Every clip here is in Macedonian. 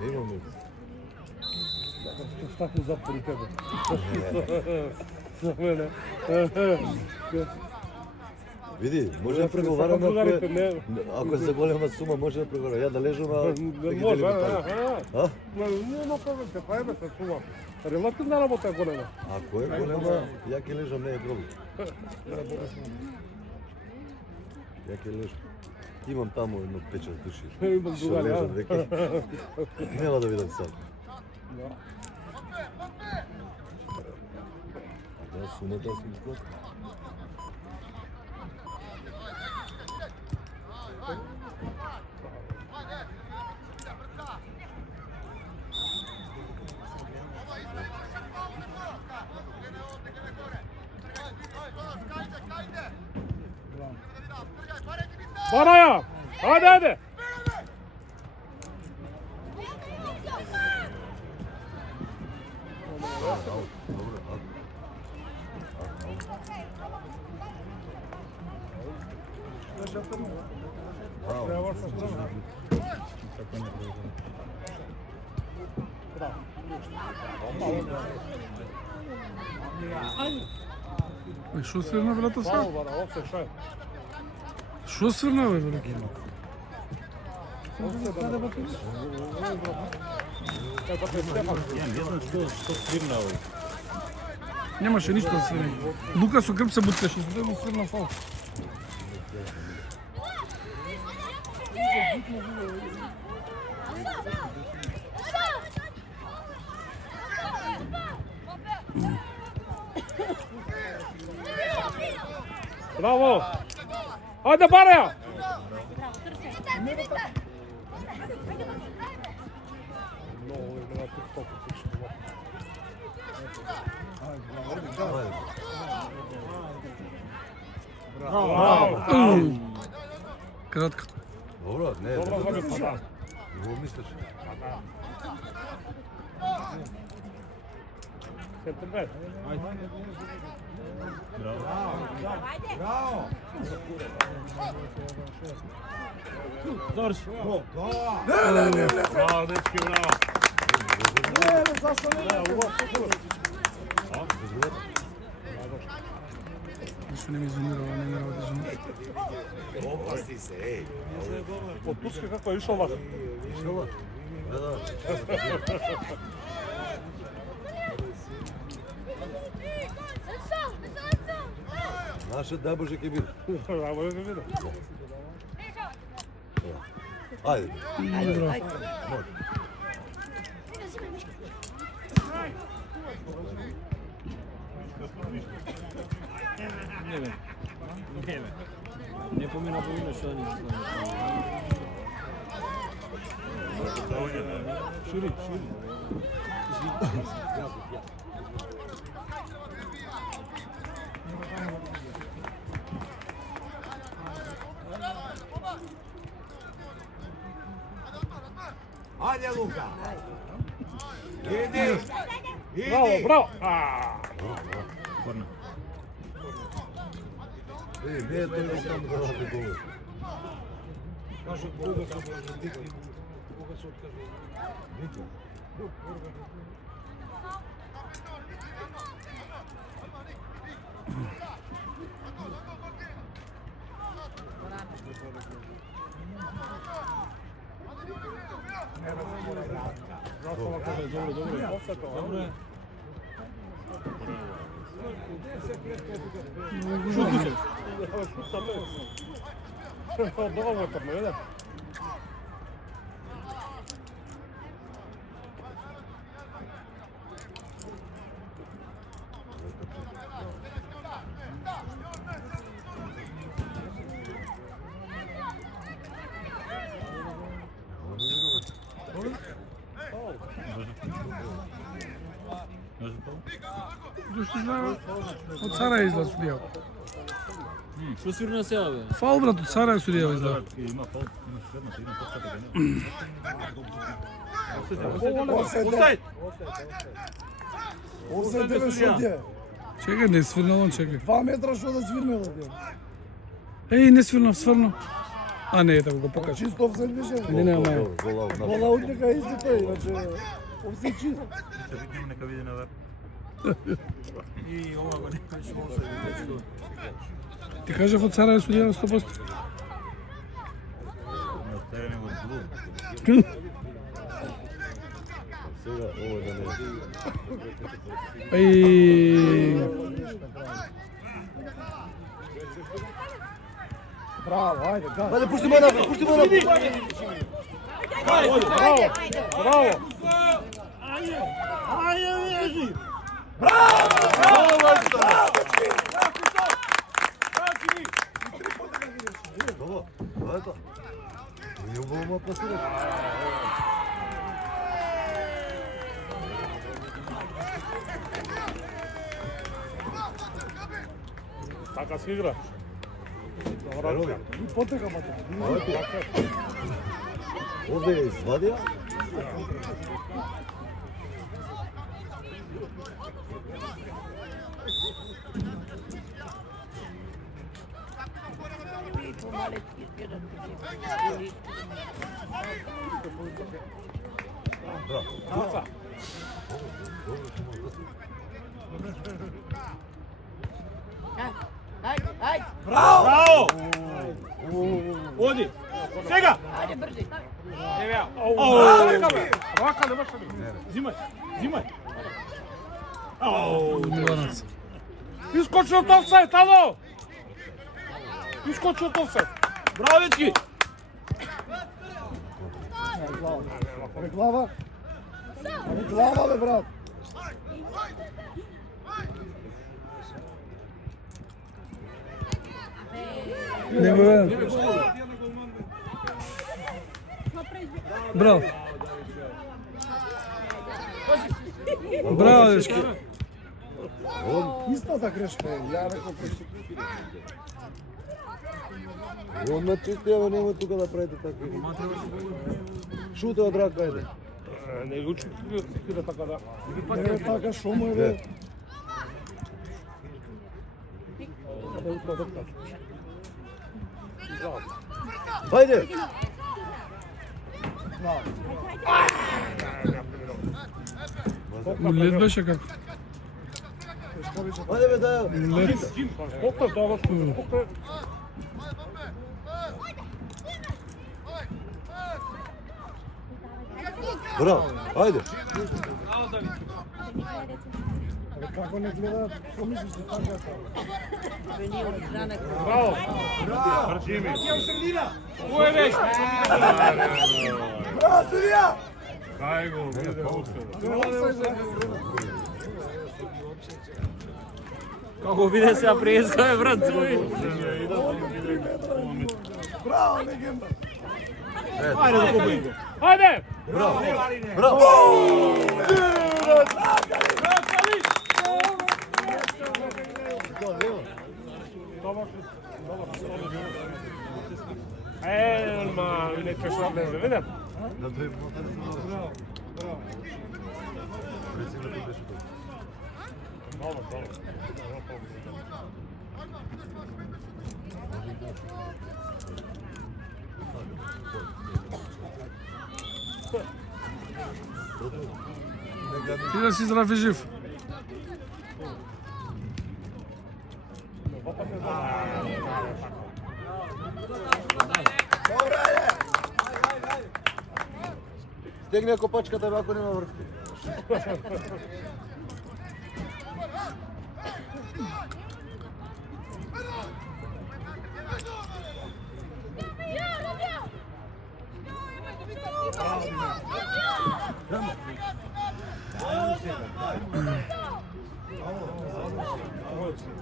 Не имам ноги. Šta ti zapori tebe? За мене. Види, може да преговараме ако е за голема сума, може да преговараме. Ја да лежам, Не може, не направи се, па еме се сума. Релативна работа е голема. Ако е голема, ја ќе лежам, не е проблем. Ја ќе лежам. Имам таму едно 5 души. Имам Што другари, лежам веќе. Нема да видам сам. Да, сумата си изготвя. Бараја! Ајде, ајде! Што свирна брата са? Што свирна бе брат? Што свирна овој? Немаше ништо да свирна. Лука со грб се буткаше, да му свирна фал. Браво! Ајде, Бараја! Кратко. Добро, не, Добро замисла, да. Го мислиш? Сентенбет. Заврши. Браво, дечки, браво. Ништо не ми изумирава, не ми работи зум. Опасти се, еј. Од Турска како е ишол лак? Ишова? Да. Наше да боже ќе биде. Да, може да види. Ајде. Не помина што они. Шири. Ајде, Лука! Иди! Браво, браво! Корна. Не е тој само да ради гол. Каже, кога се откаже? Кога се откаже? Добро е. Долго там, не? Дошли знае, од Сара излез судија. Што свирна сега, бе? Фал, брат, од Сара судија излез. Има фал, има шредната, има топката. Офсайд! Офсайд е судија. Чекај, не свирнал он, чекај. 2 метра што да свирне да. Еј, не свирнал, сврно. А не, така го покажи. Чисто офсайд беше. Или нема маја? Гола од нека издето, иначе офсайд чист. Ќе викнем нека види навер. И ова го нека што се види. Ти кажав од Сарајево судија на 100%. На терен го блуд. Сега ово да не. Ај. Браво, ајде, га. Ајде пушти ме напред, пушти ме напред. Браво! Браво! Ovo, to je to. Mi ubavamo plasirati. Така се игра. Ерови, Потека мата. ovdje je izvadio. Bravo. Браво! Оди. Сега. Ajde, brži. Ево ја. Рака не беше. Зимај. Зимај. Миланаc. Искочи од офсайд, ало! Искочи од офсайд. Браво, дечки. Абе глава. Абе глава, бе, брат. Не го гледам. Браво. Браво, дечки. Истата грешка е. Ја реков грешка. On na čisti, evo nemoj tuka da pravite takvi. Šute od raka, ajde. Не учи да така да. Не е така, шо му е, бе? Hajde! Лед беше како. Hajde be daja! Лед. Колку добро, колку Bravo, hajde! Абе како не гледа, што мислиш за така? браво. Кој беше? Браво, судија! Кај го, Како виде се преска е брат. Браво, легенда! Ајде да купи. Ајде! Bravo! Bravo! Ма, не ќе што влезе, видам. Da bi bravo! Bravo! Recimo ti беше to. Dobro, dobro. Ти да си здрав и жив. Стегни ако пачката, ако нема връзки.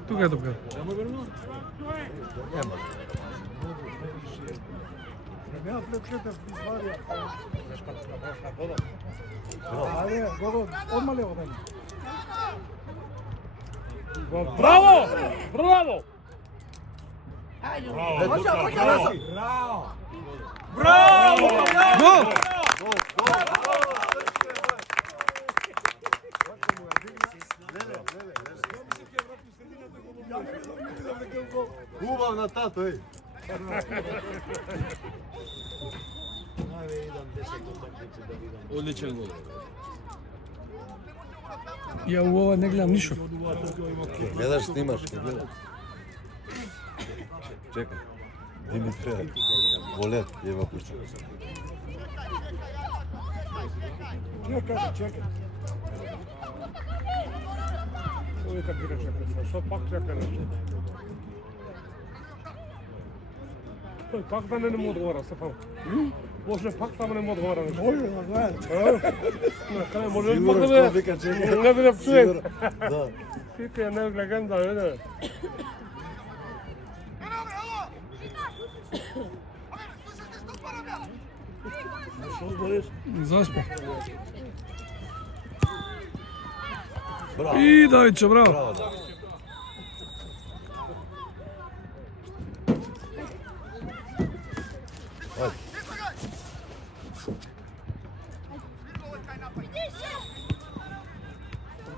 Тука е тука. Нема. Нема плечете в изварија. Ајде, Гого, одма лево мене. Браво! Браво! Гол! Убав на тато, еј. Ajde, idam 10 utakmice da vidim. Одличен гол. Ја у ова не гледам ништо. Гледаш, снимаш, гледаш. Чекай. Димитре, болет, ева пушта. Чекай. Ой, как бира чекай. Што пак чекай нещо? Тој пак да не му одговара, Стефан. Може пак само не му одговара нещо. Може, да знаеш. Може пак да ме... Вика, чекай. Не да не псуе. Да. Тика е не легенда, не. Заспа. Браво. И Давидче, браво. Браво, да.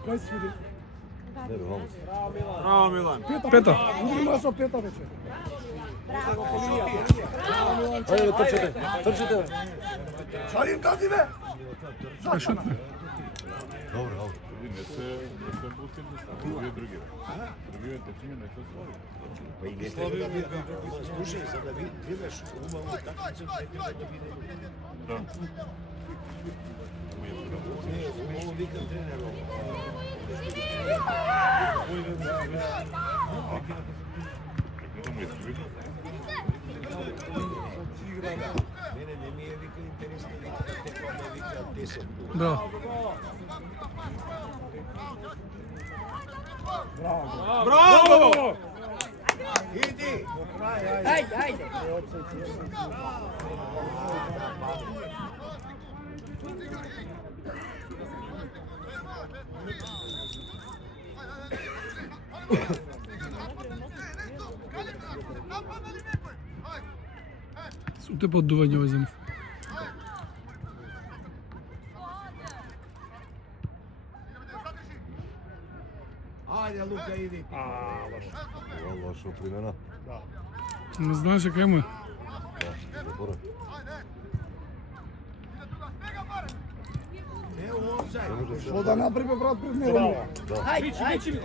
Ајде. Не бе, мамо се. Браво, Милан. Пета. Ајде, трчете, бе. А шутне. Добре, ајде. Па и не треба да видиш, слушај, за да видиш убаво такмица, треба да видиш. Да. Убаво викам тренерот. Мене не ми е вика интересно, вика текла ме вика 10 гола. Браво. Браво! Иди! Ajde. Су те поддување овој земја. Ајде, Лука, иди. Ова лошо примена. Не знаеше кај му е. Да, добро. Ево, овзај. Што да направи брат пред него? Ajde.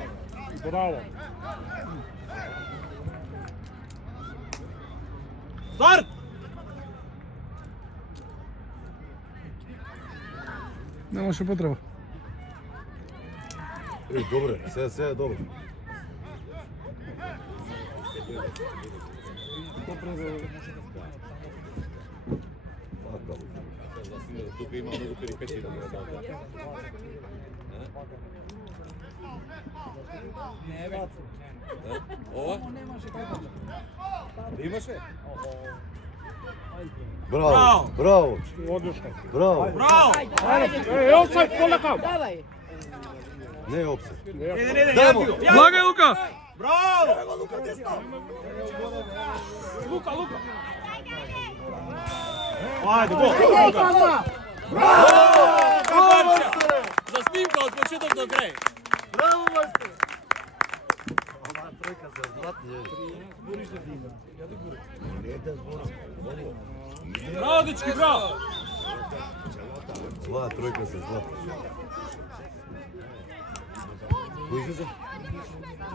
Браво. Старт! Немаше потреба. Добре, се е добро. Тука има многу перипетии да го дадат. Ова? Имаше? Браво, браво, Одлично. браво. Браво! Е, офсайд, полека. Давай. Не е опсет. Не, Дай му. Влагај, Лука! Браво! Лука. Ајде, гол! Браво! За снимка од почеток до крај. Браво, мајстор. Ова тројка се златни. Браво, дечки, браво! Ова тројка се златни. Кој излезе?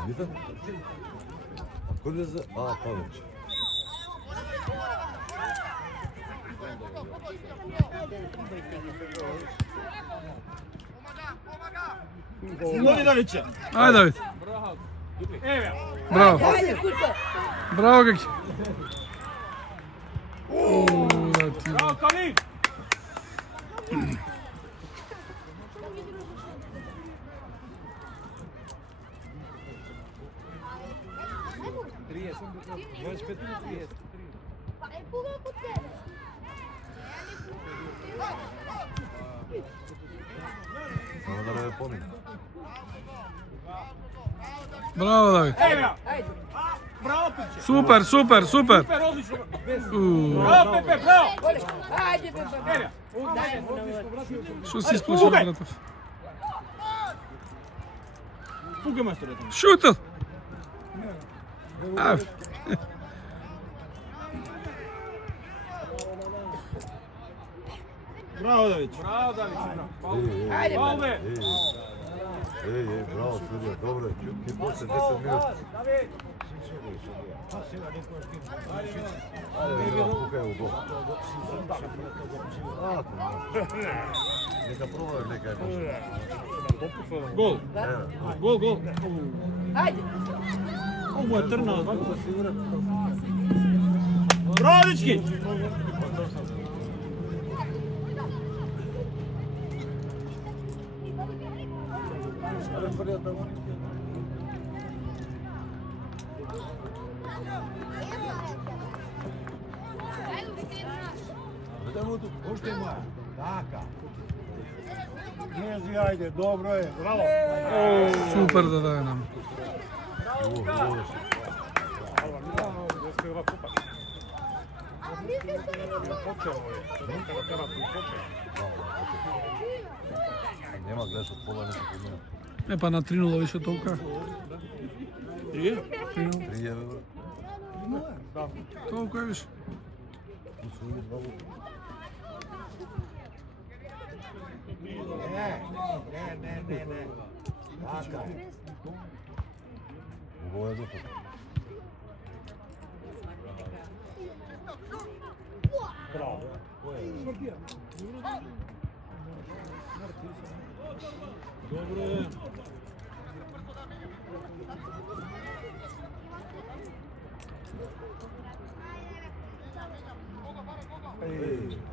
Димитар? Кој излезе? Павлич. Моли Давидче. Ајде, Давид. Еве. Браво. Ajde, kućo. Браво, Гаки. Да ти. Браво, Калин. Само да не ме помни. Браво, Давид. Еве. Ajde. Супер. Супер. Супер, одлично. Браво, Пепе, браво. Ajde, Pepe. Еве. Што си исплашил, братов? Тука мајсторе. Шутел. Браво, Давид. Ajde, Фал, baba. бе. Ej, bravo, sudija, dobro, čuti posle 10 minuta. Ajde, bravo, kukaj u bok. Ako, neka probaju, neka je može. Гол. Гол, гол. Ajde. Ovo je trnao. Браво, дечки! Puštimo. Taka. Njezi, ajde, dobro je. Браво. Супер да даде нам. Деска игра супер. Почео е. Кара ти почео. Nema gledaš od pola nešto kod mene. Е, па на 3-0 више толка. 3? 3-0. 3 евро. Толку е више. Usvojili 2 luka. Ne. Taka. Ovo je dobro. Браво. Dobro je.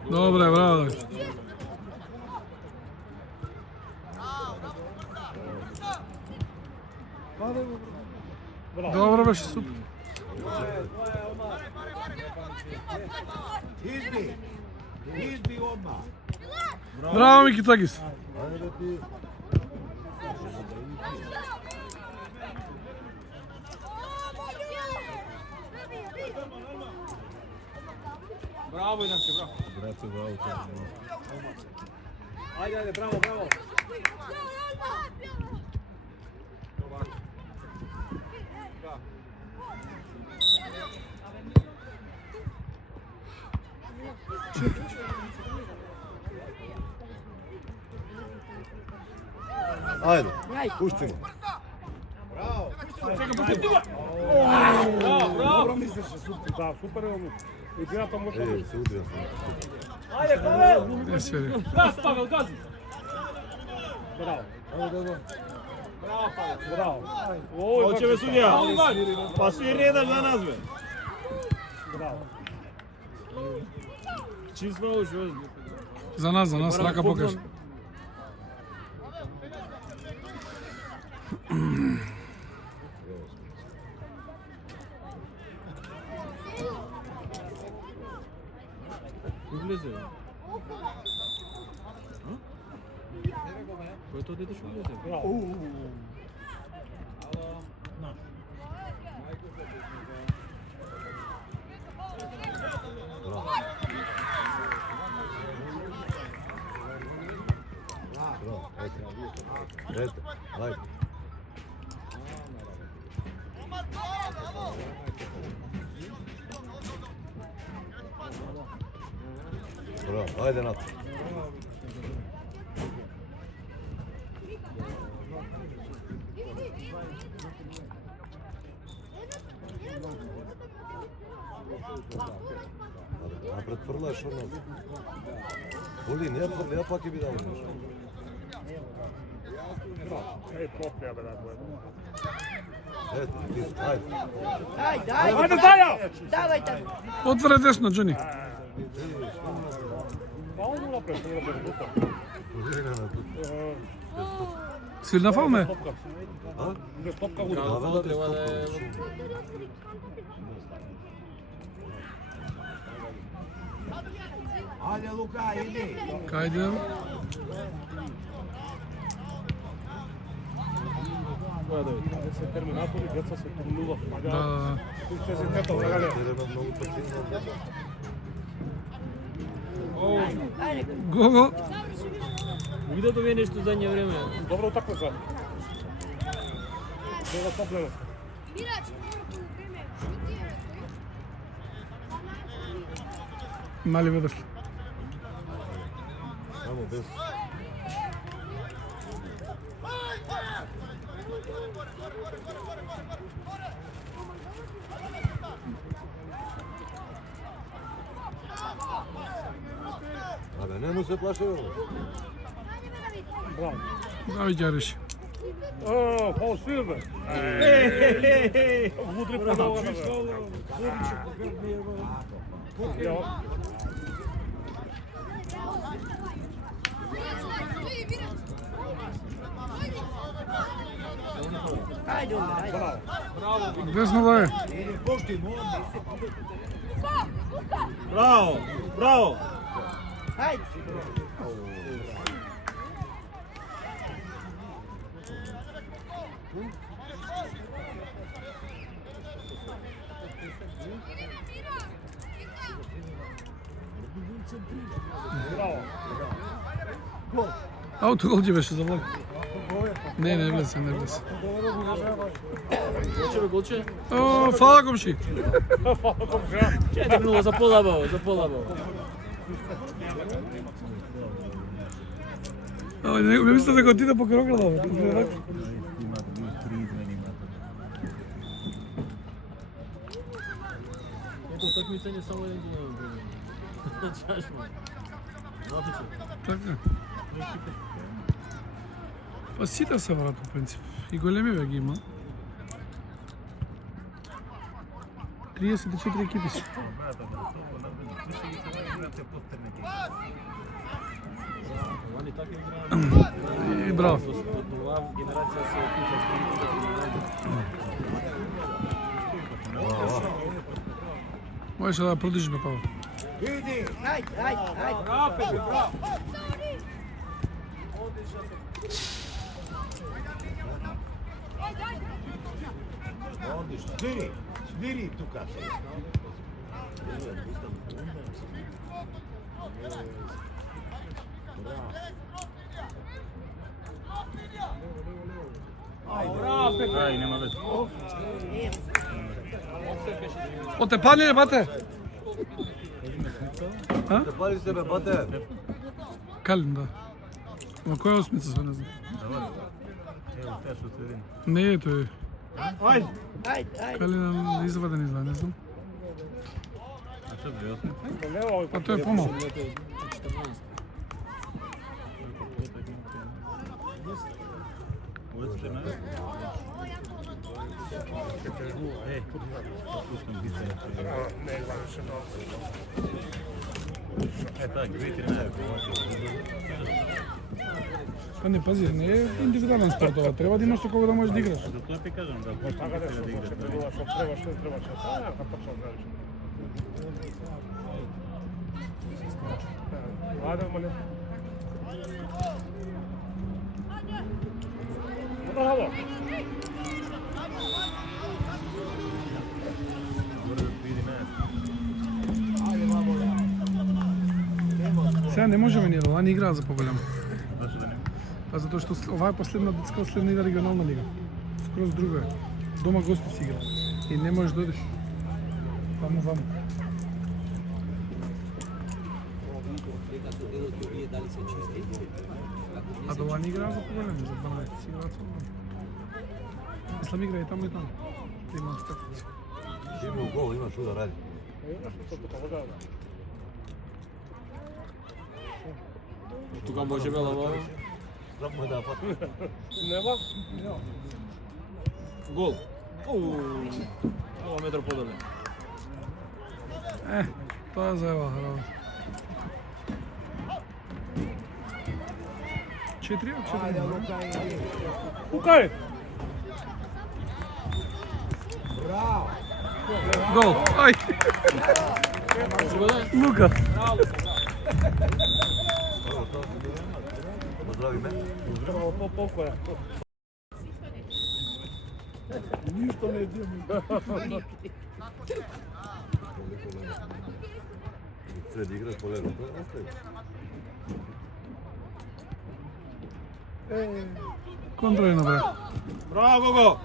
Добре, браво. Добро беше, супер. Izbi odmah. Браво, Микитакис. Ajde da ti... Браво, Иданче, браво. Brate, bravo, to. Ajde, ajde, bravo, bravo. Ajde, Ajde. puštimo. Bravo, bravo. Да, супер е. Играта може да Ej, se udrio sam. Ajde, Pavel. Не се види. Gaz, Pavel, gaz. Браво. Bravo, Pavel. Браво. Ој, Hoće me sudija. Pa svi redaš za nas, be. Браво. Čim smo ušli. За нас, рака покажи. Влезе. Кој е тоа дете што влезе? Браво. Bravo, ajde. Ajde, ajde. Bravo, ajde na to. A pretvrlaš ono. Boli, ne otvrli, ja pak je bi dao nešto. Еј, попија бе да тоа. Eto, ti, ajde. Ajde, Ајде, ajde. Таја! Давай тamo. Отвори десно, Джони. Па он напред, не да бе тука. Poželjena tu. Свирна фалме? Топка. A? Без топка го. Da, vela te stopao. Ajde, Luka, idi. Кајде? Која да види? Се терминатори, деца се турнува. Да. Се се тето, легале. Treba mnogo partizan. Ajde. Гого. Виде тоа нешто задње време. Добро утакмица. Сега топлено. Мали ведеш. само без... Абе, не му се плаши, бе. Браво. Браво, Ѓариш. Фаул Силбе. Удри по ногата. Ајде, ајде. Десно да е. Браво, браво. Ајде. Аутогол ќе беше за влак. Не влезе, не влезе. Голче бе, голче. О, фала комши. 4-0 за полабаво, за полабаво. Не мисля дека отиде по крокрила, бе. Ето такмицење само еден ден. Чашма. Напиче. Така. Па сите се врат по принцип. И големи ги има. 34 екипи се. Они така играат. И браво. Нова генерација се Можеш да продолжиш, бе, Павло. Ајде, ајде. Одлично. Свири тука. Ај, нема вез. Отепани, бате. Те пали се, бе, бате. Калин, да. Ама која осмица се, не знам. Не е тој. Ајде, ајде. Калин изваден изгледа, не знам. Па тој е помал. Па не, пази, не е индивидуален спорт ова, треба да имаш со кого да можеш да играш. Затоа ти кажам да Така да се требаш, што требаш. Така точно знаеш. Ајде, мале. Браво. Сега не можеме ние, ова не играат за поголемо. Па затоа што ова е последна детска следна ига регионална лига. Скроз друго е. Дома гости си игра. И не можеш да одиш. Ваму. А да ова не играат за поголемо, за 12 си играат со одбрана. Мислам игра и таму и таму. Има статици. Има гол, има што да ради. Тука може бела во Само да фати. Нема? гол. Ова метро подале. Тоа за ева работа. 4 од 4. Кукај. Гол. Ај. Лука. Поздрави ме. Здраво, по-полко е. Ништо не идем. Среди игра полено. Контролно, бре. Браво, Гого.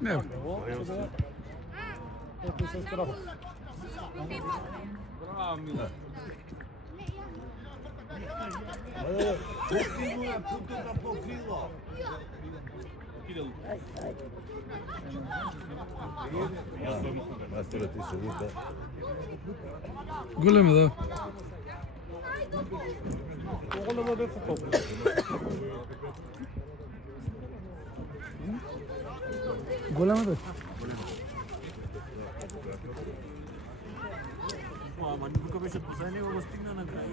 Не. Пустигнува путата по крило. Масторе, ти се лука. Голем е, да. Голема деца толку. Голем е, да. Ама никога беше последния, го стигна на край.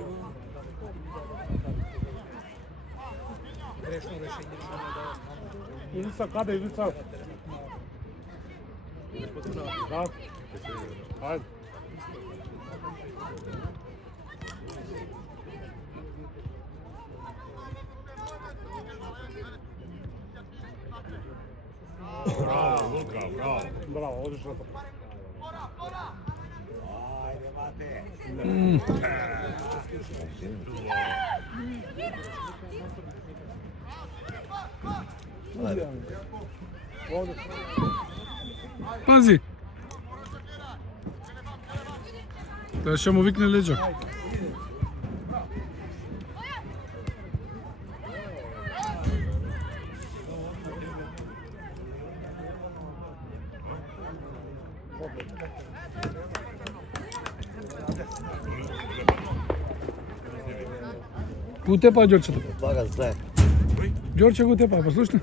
Илица, каде Илица? Да. Ајде. Браво, Лука, браво. Браво, одлично тоа. Ајде, мате. Пази. Тоа ќе му викне леđa. Го тепа Ѓорчето. Бага знае. Ѓорче го тепа, послушни.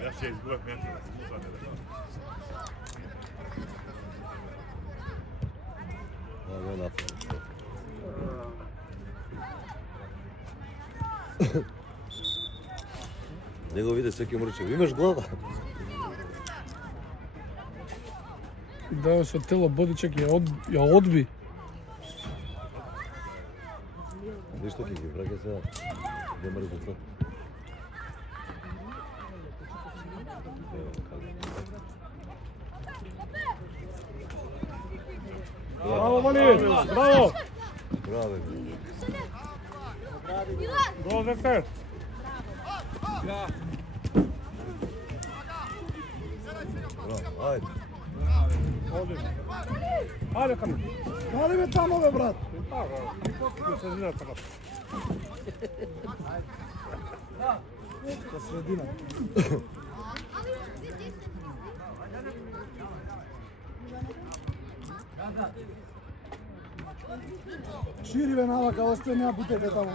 Јас ќе изгубев мечот. Не направи. Не го виде секи мрчев. Имаш глава. Да, со тело бодичек ја одби. Виж што ќе ги враќа сега. Нема резултат. Браво, Мали! Браво! Браво, бе. Браво, Зефер! Браво, ајде. Одлично. Ајде каме. Дали бе тамо бе, брат? Не се зина така. До средина. Шири бе навака, остане ја бутете тамо.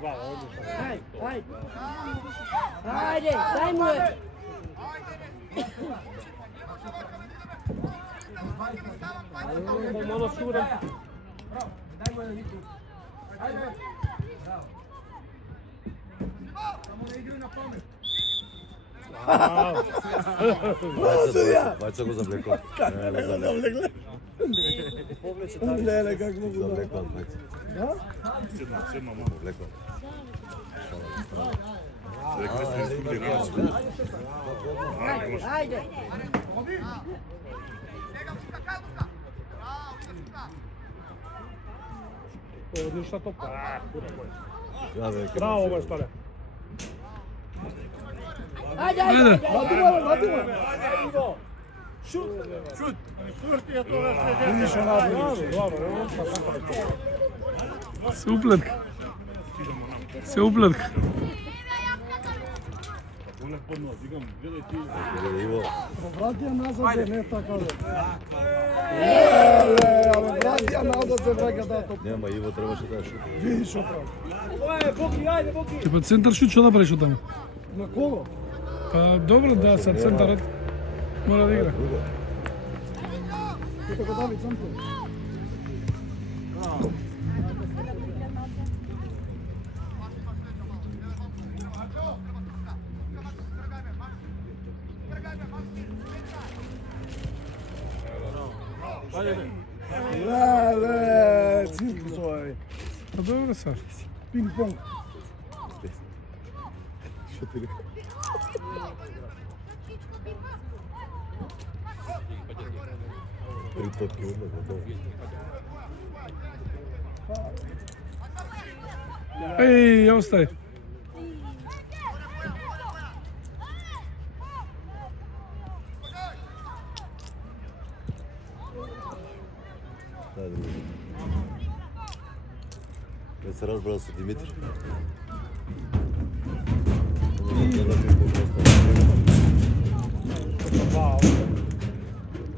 Браво, одлично. Ajde, daj mu je. Malo šura. Вајца го завлекла. Не, го завлекла. Леле, как му го Завлекла, вајца. Да? Седно, Завлекла. Ajde. Одлично топка. Браво, Браво, мајсторе. Ajde, Ајде. Се уплетка. Се уплетка. Иво. Вратија назад, не така бе. Леле, абе вратија назад се враќа таа топ. Нема, Иво требаше да шута. Види што прави. Типа центар шут што да правиш од таму? На кого? Па добро да, са центарот мора да игра. Ти така Давид центар. Леле, циркус овој. Па добро са. Пинг-понг. Што ти река? Три топки одма, готово. Еј, ја остај. Ајде. Веќе се разбрал со Димитри.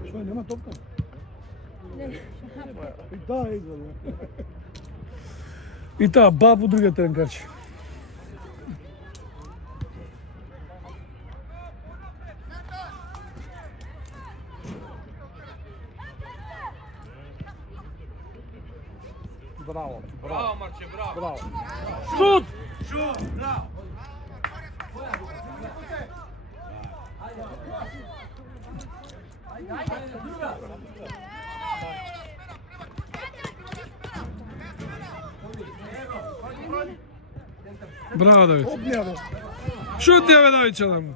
Што е, нема топка? И да, изводи. И таа бабу другиот тренкач. Браво, Браво, Марче, браво. браво. Шут! Браво, Давид. Обнјаво. Шут ја бе, Давид Челамо.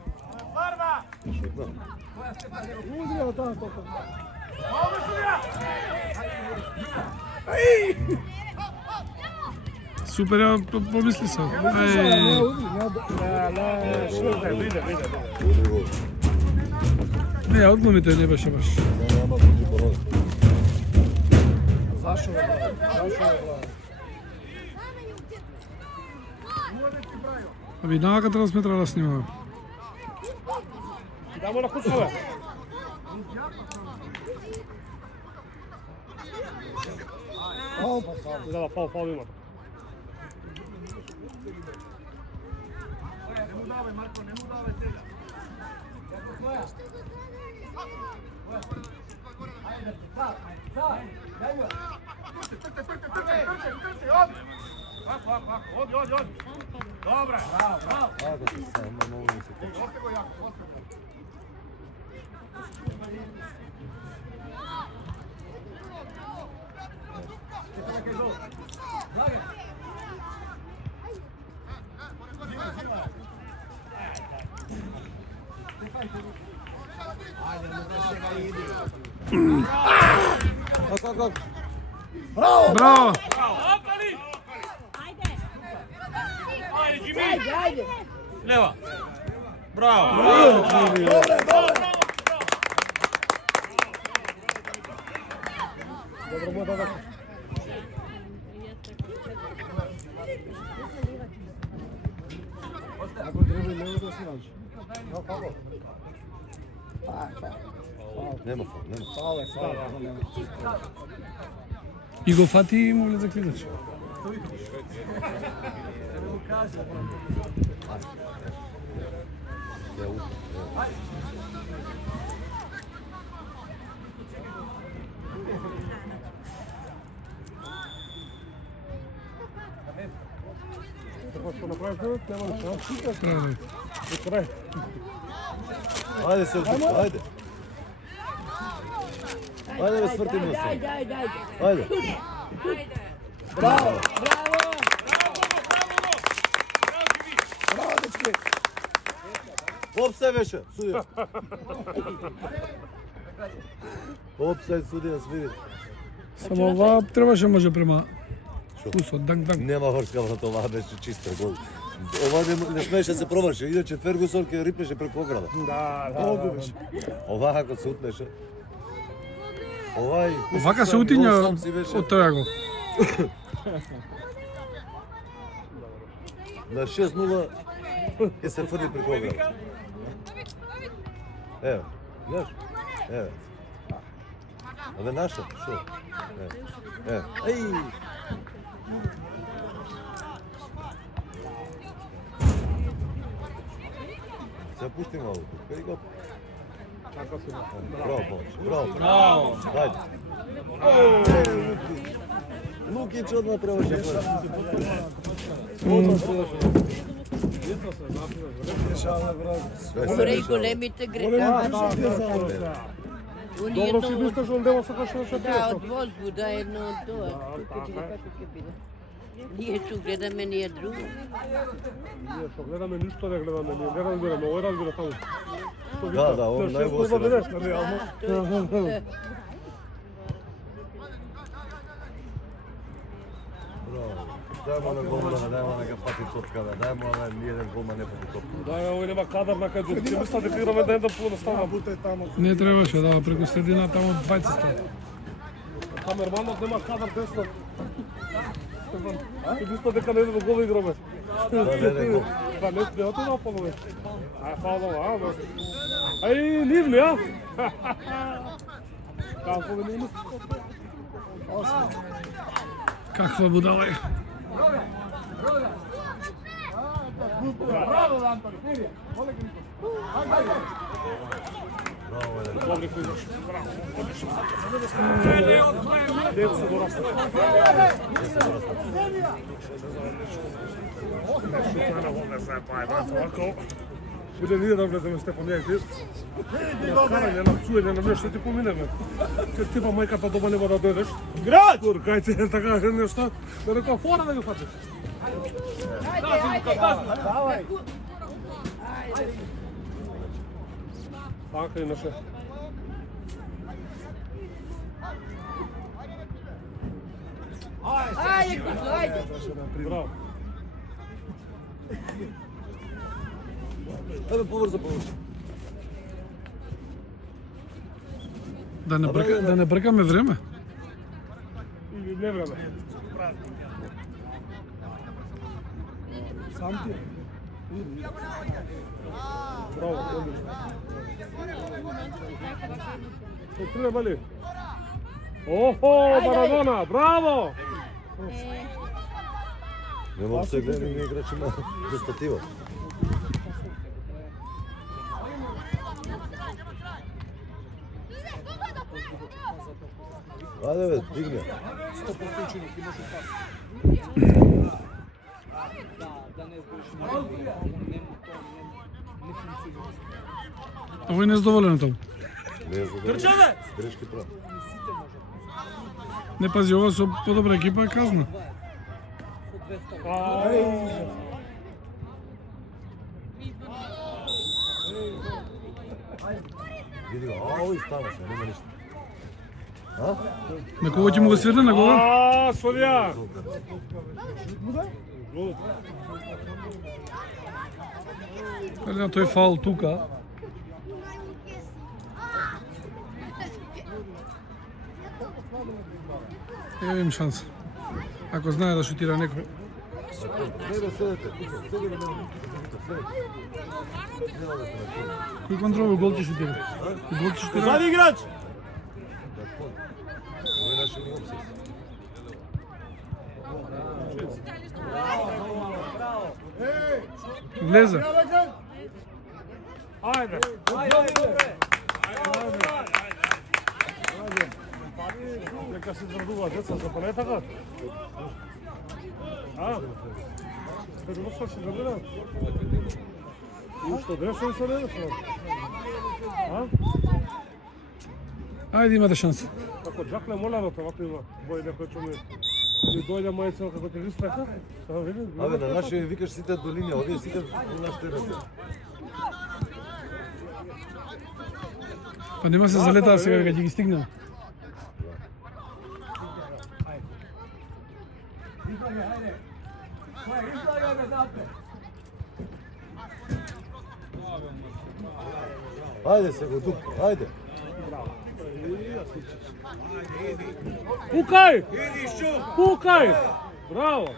Узрела таа топка. Супер, ја помисли се. Не, Ај, шлепе, виде. Удри го. не, одглумите не беше баш. Нема буди болон. Зашо е, Аби, навака трансметра да снимаме. Дамо на куцове. Да, фал има. Добре. Ако се само многу не се тече. Браво! Ajde. Лева. Браво. Добро му да. Ако треба и него да се научи. Нема фал, нема. И го фати и му влезе клинач. Ја утре. Како што направиш, нема ништо. Правда. Крај. Ајде се, ајде. Ајде да свртим се. Ajde. Ајде. Bravo. Опсај беше, судија. Опсај судија свири. Само ова требаше може према вкусот, данг. Нема хорска врат, ова беше чиста гол. Ова не смеше се пробаше, иначе Фергусон ке рипнеше преку ограда. Да. Ова ако се утнеше. Овај. Овака се утиња сам си беше. од тој гол. На 6-0 ќе се фрли преку ограда. Ево, знаеш? Ево. Абе наша, шо? Ево. Еј! Се пусти малку, кај го? Браво, Бонч, браво. Браво. Дајде. Лукич одма требаше да Добре и големите грехаат. Добро си мислиш, он демо сакаш да се Да, од возбуда едно од тоа. Тука ти како ќе биде. Ние што гледаме, ние друго. Ние што гледаме, ништо не гледаме, ние не разбираме, овој разбира само. Да, он најво се разбира. реално. Дајмо на голмана, дајмо нека пати топка, дајмо на ниједен голман не пати топка. Да, овој нема кадар на кај ќе мисля дека играме да еден полу стана. Не требаше да преку средина таму 20 става. Камерманот нема кадар десно. Ќе мисля дека не еден гол играме. Да, не еден гол. Да, не отида полове. Фаулова, Ај, нивни, а? Како ви нивни? Каква будала е. Добри кои зашли. Дето се дораста. Буде ние да влеземе Стефан, ја ти. На карање, на пцуење, на нешто ти поминеме. Ке типа мајката дома нема да дојдеш. Град! Туркајте, така нешто. Да рекao, фора да ги фатиш. Така имаше. Ајде, Кузо, ајде. Браво. Ајде побрзо, побрзо. Да не бркаме време. Или не време. Сам ти. Браво, одлично. Треба ли? Охо, Марадона, браво! Не мога се гледам и играчима до статива. Ајде бе, дигни. Овој не е задоволен тоа. Не е задоволен. Грешки прав. Не пази, ова со подобра екипа е казна. Види го, овој става се, нема ништо. А? На кого ќе му го свирне на кого? Солија! Дали тој фаул тука? Еве им шанса. Ако знае да шутира некој. Не да седете, седете на Кој контролува гол ќе шутира? Гол ќе шутира? Зади играч! Овој наши ми обсес. Влезе. Ајде! Нека се израдува деца за па не така? А? Перво се забира? Ушто дешо и се не дешо? А? Ајде имате шанса. Како Джакле Моларот, овако има бој некој што ми дојде мајца како те вистака. Абе, на наши викаш сите до линија, овие сите во нашите ръце. Па нема се залетаа сега кога ќе ги стигнеме. Ајде се го тук, ајде. Пукај! Пукај! Браво!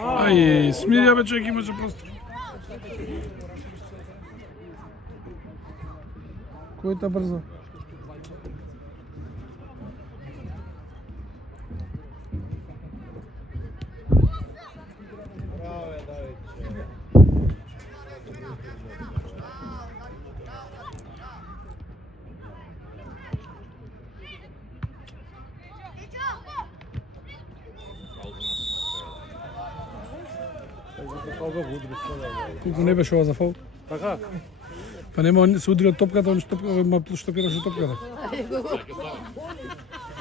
Ај, смирија бе човек, имаше простор. Кој та брзо? Ова го удри. Колку не беше ова за фаул? Така? Па нема он се удри од топката, он штопираше топката.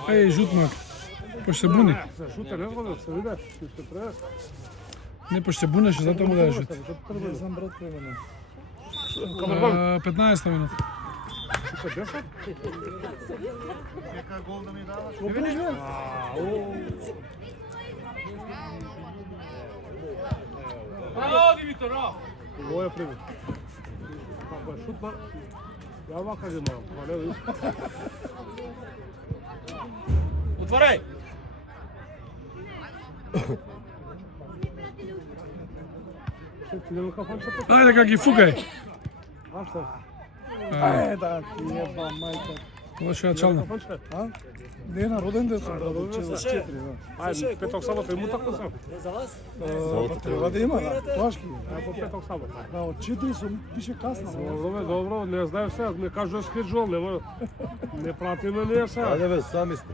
Еј, жут мак. Пошто се буни. Се шуте, не знам, се виде, ще пренес. Не, пошто се бунеше, затоа му даде жут. Не знам, брат, времено. 15 минута. Тука 10? Нека гол да ми даваш. Браво, Димитар! Ovo je primjer. Kako je šutma, ja ovako kažem malo, pa ne vidiš. Отваряй! Ti idemo kafanča pa Ајде ка ги фукај. a šta? Да, ти еба мајка. Лошо ја чална. Kafanča? Не на роден ден сум брат, од 4, да. Ajde, petog sabota ima tako sam. Треба да има, да. Тошки. Evo petog sabota. Да, од 4 сум бише касно. Dobro, ne znaju sve, ne kažu schedule, ne pratimo nije sve. Ајде бе, сами сте.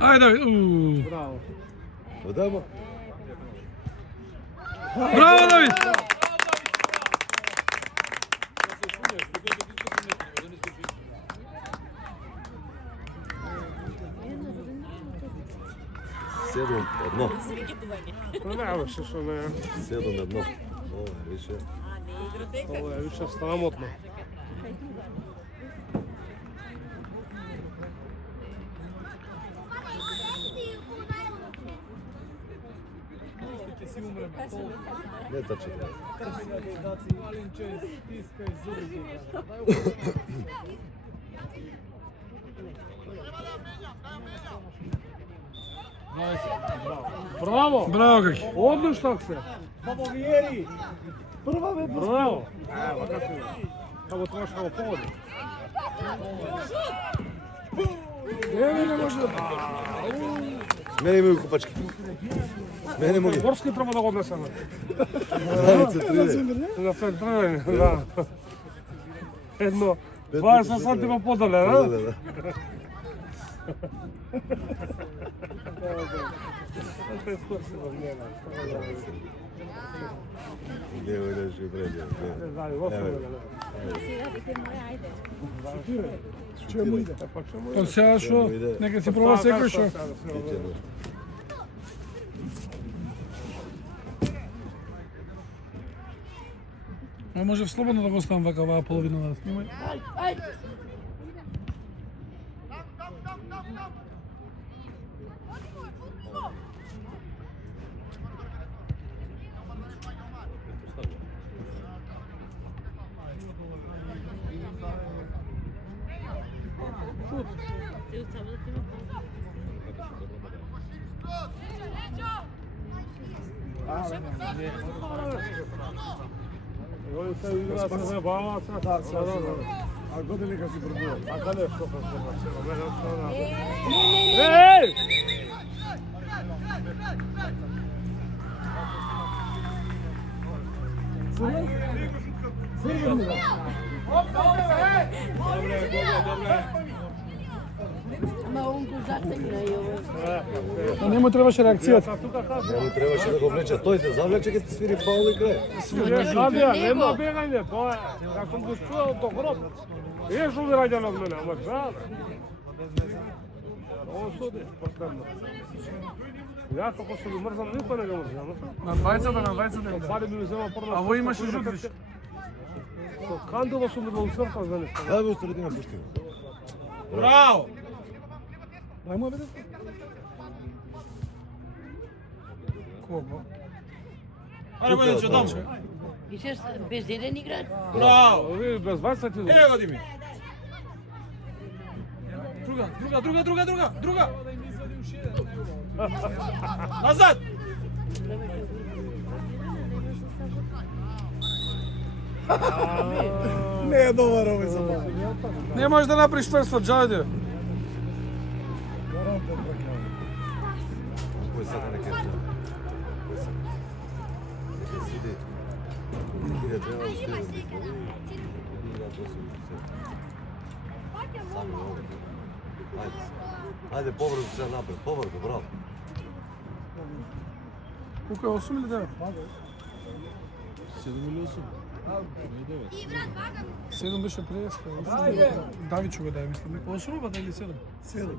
Ајде, Bravo. Одемо. Браво, Давид! Седум едно. Nema više što ne, Седум едно. Ова е више. ovo je više sramotno. Не таче. Bravo! Браво, каки. Odlično se! Бабо виери. Прва бе. Bravo! Evo, kako je. Kako troši kao povodi. Не може да. Смени му купачки. Смени му ги. Gorski treba da odnesemo. Граница 3. Na centralni, da. Jedno, 20 santima podale, da? Да. Не, не, ще преди. Чему иде? Па сега шо? Нека си проба секој шо. Ма може слободно да го оставам вака оваа половина да снимај. Oni se igra se zajebavaca. Да, А години кога си пробува. A kada je što pa se basira? Mene ostana. Ej! Ама он го затегна и ovo. А нему требаше реакцијата. Njemu trebaše da ga vleče. Той се завлече kad ti sviri faul i kraje. Kadija, nema bjeganje, to je, ja sam ga čuo do groba. Ješ uvirađan od mene, ama žal. Ovo sudi, pošteno. Ja kako se mi mrzam, niko ne ga mrzam. На 20 Pari mi uzema prvo. А во имаше жут виш. Kandilo su mi da ucrta za nešto. Дай бе, средина пушти го. Браво! Ајмо бе. Кого? Ајде, Бојдече, одаму. И ще без еден играч. Браво! Vi bez 20 ti Ево го, Дими. Друга. Назад! Не е добар овој забава. Не можеш да направиш ферст джајде. Гарантен прекал. Кој сега не каже? Нека сиди. Иде, треба да устиде. Сами овде. Ајде. Ајде, побрзо сега напред. Побрзо, браво. Колку е 8 или 9? Седем беше преска. Давичо го дај, мислам. 8 ба или 7? 7.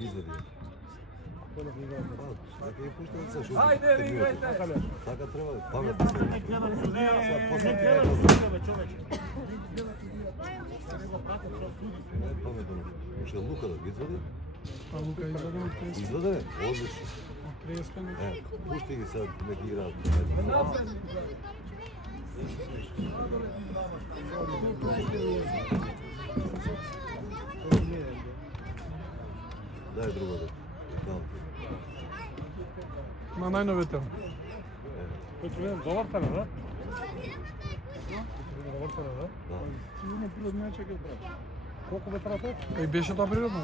Издади. Така и пуштаат се. Ајде, играјте! Така треба, паметно се. Паметно. Уште Лука да ги извади? Па Лука извади од преска. Извади? Одлично. Од преска. Пушти ги сега, неки играат. Дај друго да. На најновите. Кој ќе видам добар тера, да? Добар тера, да? Сигурно природно ќе го прави. Колку метра тоа? И беше тоа природно.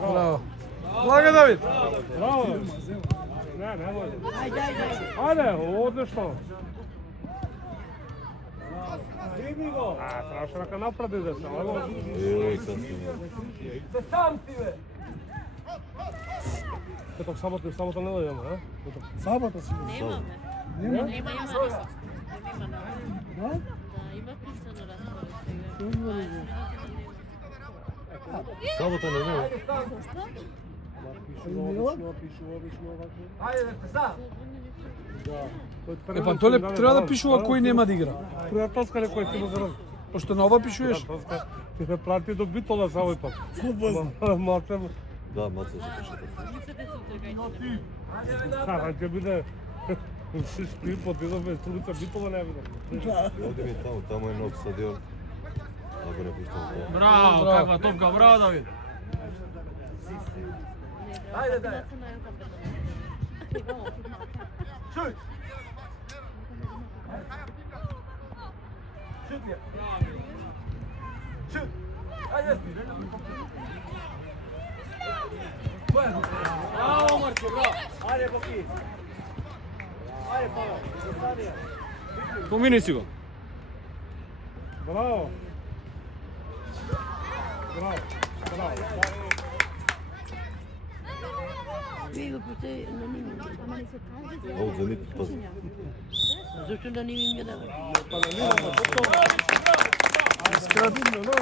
Браво. Блага, Давид! Браво! Не може. Ајде. Ајде, одлично. Дигни го! Требаше рака напред иде се, ајде. Еј, сасвим. Ето сабота не дојдеме, а? Сабота си. Немаме. Нема? Нема разпоред. Да? Да, има писано разпоред сега. Сабота не нема. Па толе треба да пишува кој нема да игра. Пријателска кој ти го зарад. Пошто на ова пишуваш. Ти се прати до битола за овој пат. Мате, Да, маца се пише. Мислете сутре кај ќе биде спи подидовме струца битола не биде. Оди ми таму е нов стадион. Ако не пуштам тоа. Браво, каква топка, браво, Давид! Ајде. Браво, Марко, браво! Ајде, Баки! Ајде, Павел! Помини си го! Браво! Браво! Вие го пусте на ними. Ама не се каже. Ово за нив, пази. Зашто да ними ми да. Скратно.